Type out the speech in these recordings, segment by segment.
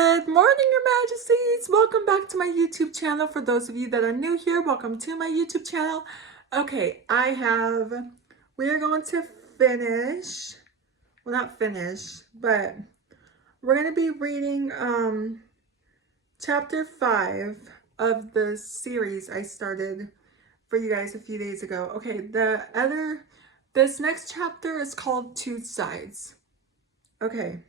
Good morning, Your Majesties. Welcome back to my YouTube channel. For those of you that are new here, welcome to my YouTube channel. Okay, we are going to finish, well, not finish, but we're going to be reading chapter 5 of the series I started for you guys a few days ago. Okay, this next chapter is called Two Sides. Okay.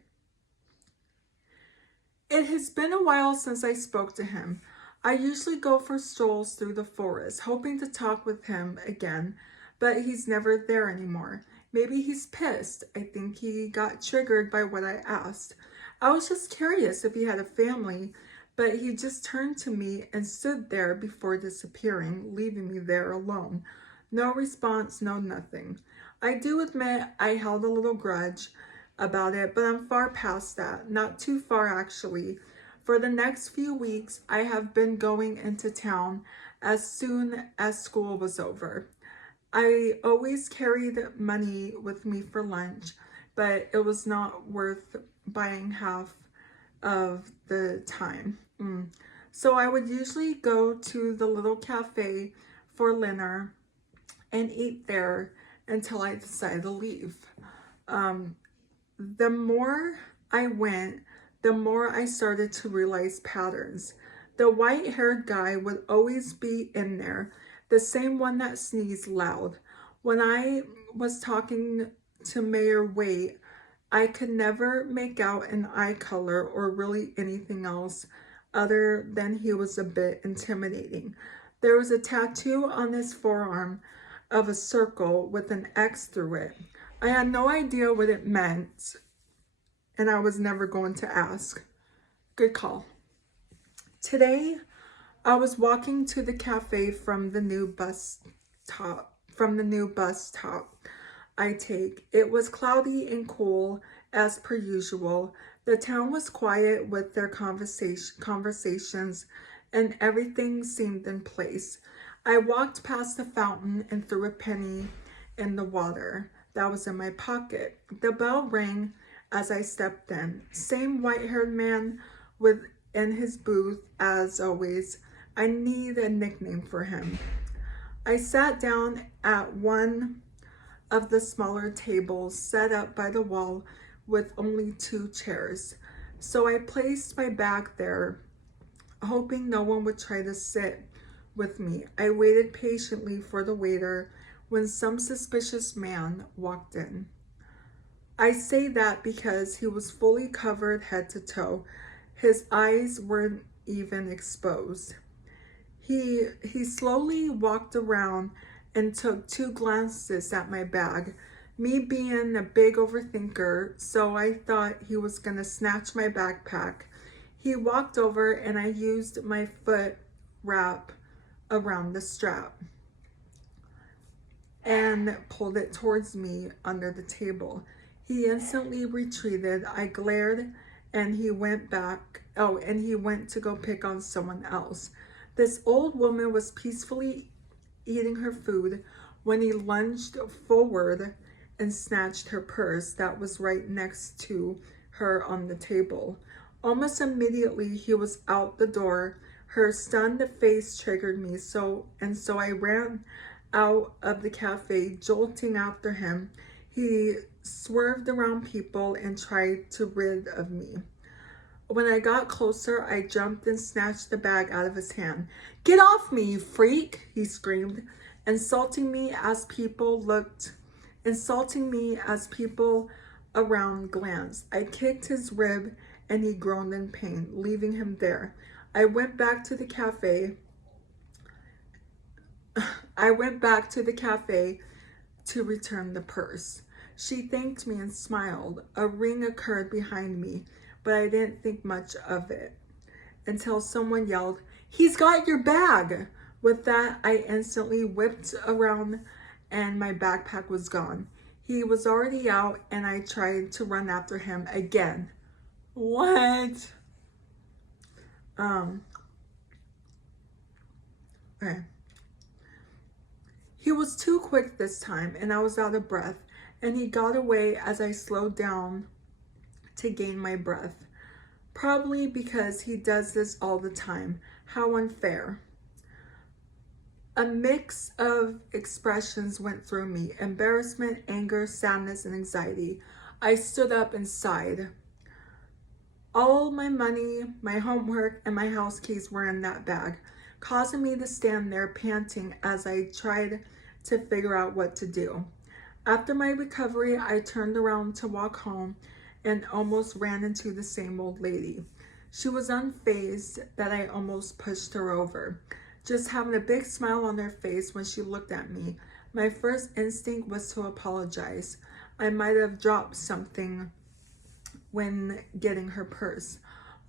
It has been a while since I spoke to him. I usually go for strolls through the forest, hoping to talk with him again, but he's never there anymore. Maybe he's pissed. I think he got triggered by what I asked. I was just curious if he had a family, but he just turned to me and stood there before disappearing, leaving me there alone. No response, no nothing. I do admit I held a little grudge about it, but I'm far past that. Not too far, actually. For the next few weeks, I have been going into town as soon as school was over. I always carried money with me for lunch, but it was not worth buying half of the time. So I would usually go to the little cafe for dinner and eat there until I decided to leave. The more I went, the more I started to realize patterns. The white-haired guy would always be in there, the same one that sneezed loud. When I was talking to Mayor Waite, I could never make out an eye color or really anything else other than he was a bit intimidating. There was a tattoo on his forearm of a circle with an X through it. I had no idea what it meant, and I was never going to ask. Good call. Today, I was walking to the cafe from the new bus stop I take. It was cloudy and cool as per usual. The town was quiet with their conversations, and everything seemed in place. I walked past the fountain and threw a penny in the water that was in my pocket. The bell rang as I stepped in. Same white-haired man in his booth as always. I need a nickname for him. I sat down at one of the smaller tables set up by the wall with only 2 chairs. So I placed my bag there, hoping no one would try to sit with me. I waited patiently for the waiter when some suspicious man walked in. I say that because he was fully covered head to toe. His eyes weren't even exposed. He slowly walked around and took 2 glances at my bag. Me being a big overthinker, so I thought he was gonna snatch my backpack. He walked over and I used my foot wrap around the strap and pulled it towards me under the table. He instantly retreated. I glared and he went back. Oh, and he went to go pick on someone else. This old woman was peacefully eating her food when he lunged forward and snatched her purse that was right next to her on the table. Almost immediately, he was out the door. Her stunned face triggered me, so I ran out of the cafe, jolting after him. He swerved around people and tried to rid of me. When I got closer, I jumped and snatched the bag out of his hand. "Get off me, you freak," he screamed, insulting me as people around glanced. I kicked his rib and he groaned in pain, leaving him there. I went back to the cafe to return the purse. She thanked me and smiled. A ring occurred behind me, but I didn't think much of it until someone yelled, "He's got your bag!" With that, I instantly whipped around and my backpack was gone. He was already out and I tried to run after him again. What? Okay. He was too quick this time and I was out of breath, and he got away as I slowed down to gain my breath. Probably because he does this all the time. How unfair. A mix of expressions went through me: embarrassment, anger, sadness, and anxiety. I stood up and sighed. All my money, my homework, and my house keys were in that bag, causing me to stand there panting as I tried to figure out what to do. After my recovery, I turned around to walk home and almost ran into the same old lady. She was unfazed that I almost pushed her over, just having a big smile on her face when she looked at me. My first instinct was to apologize. I might have dropped something when getting her purse.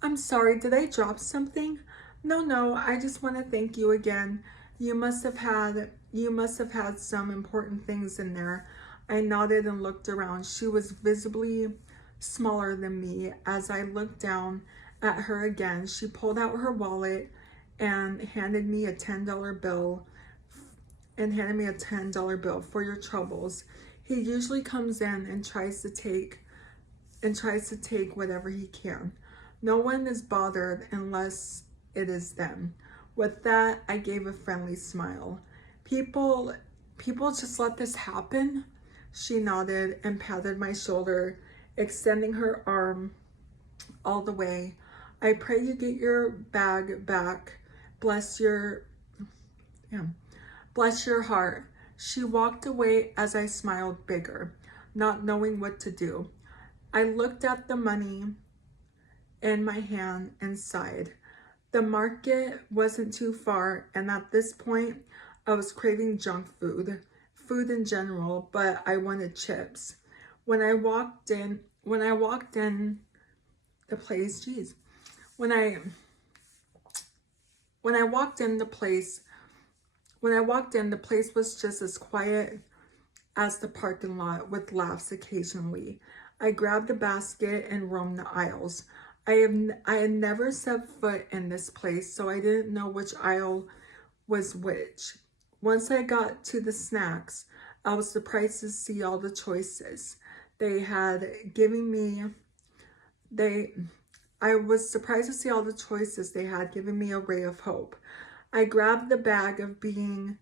I'm sorry, did I drop something? No, I just want to thank you again. You must have had some important things in there. I nodded and looked around. She was visibly smaller than me. As I looked down at her again, she pulled out her wallet and handed me a $10 bill. For your troubles. He usually comes in and tries to take whatever he can. No one is bothered unless it is them. With that, I gave a friendly smile. People people just let this happen? She nodded and patted my shoulder, extending her arm all the way. I pray you get your bag back. Bless your yeah, bless your heart. She walked away as I smiled bigger, not knowing what to do. I looked at the money in my hand and sighed. The market wasn't too far, and at this point, I was craving junk food in general, but I wanted chips. When I walked in the place, geez, when I when I walked in the place, when I walked in, the place was just as quiet as the parking lot, with laughs occasionally. I grabbed a basket and roamed the aisles. I had never set foot in this place, so I didn't know which aisle was which. Once I got to the snacks, I was surprised to see all the choices they had given me. They I was surprised to see all the choices they had given me a ray of hope. I grabbed the bag of being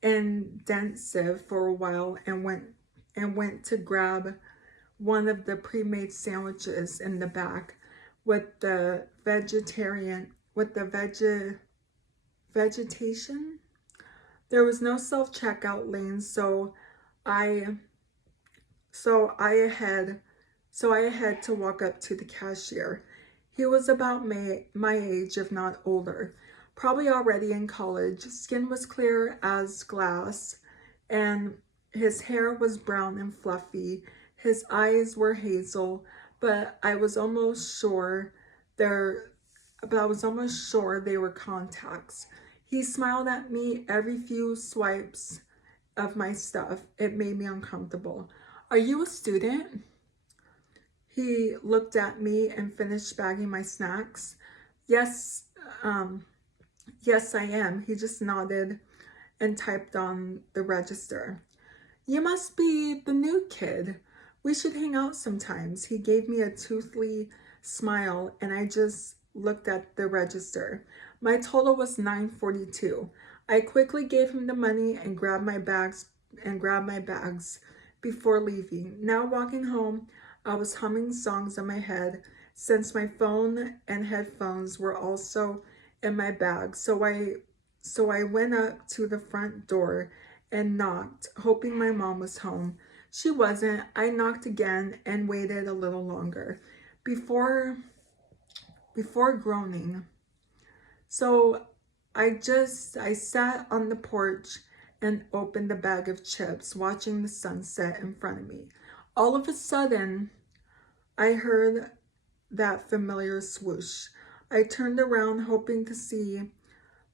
intensive for a while and went to grab one of the pre-made sandwiches in the back with the vegetation. There was no self-checkout lane, I so I had to walk up to the cashier. He was about my age, if not older, probably already in college. Skin was clear as glass, and his hair was brown and fluffy. His eyes were hazel, but I was almost sure they're but I was almost sure they were contacts. He smiled at me every few swipes of my stuff. It made me uncomfortable. Are you a student? He looked at me and finished bagging my snacks. Yes, um, yes, I am. He just nodded and typed on the register. You must be the new kid. We should hang out sometimes. He gave me a toothy smile, and I just looked at the register. My total was $9.42. I quickly gave him the money and grabbed my bags before leaving. Now walking home, I was humming songs in my head since my phone and headphones were also in my bag. So I went up to the front door and knocked, hoping my mom was home. She wasn't. I knocked again and waited a little longer before groaning. So I sat on the porch and opened a bag of chips, watching the sunset in front of me. All of a sudden, I heard that familiar swoosh. I turned around hoping to see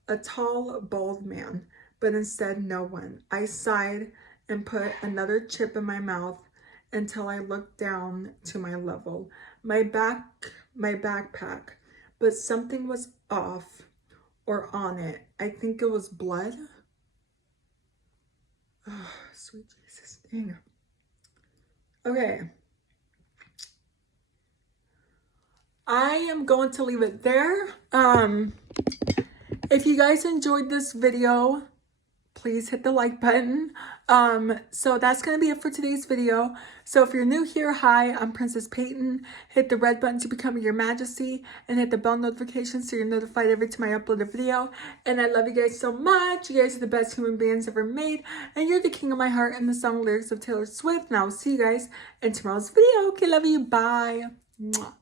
a tall, bald man, but instead no one. I sighed and put another chip in my mouth until I looked down to my level. My backpack, but something was off or on it. I think it was blood. Oh, sweet Jesus, dang. Okay. I am going to leave it there. If you guys enjoyed this video, please hit the like button. So that's going to be it for today's video. So if you're new here, hi, I'm Princess Peyton. Hit the red button to become your majesty and hit the bell notification so you're notified every time I upload a video. And I love you guys so much. You guys are the best human beings ever made. And you're the king of my heart and the song lyrics of Taylor Swift. And I'll see you guys in tomorrow's video. Okay, love you. Bye. Mwah.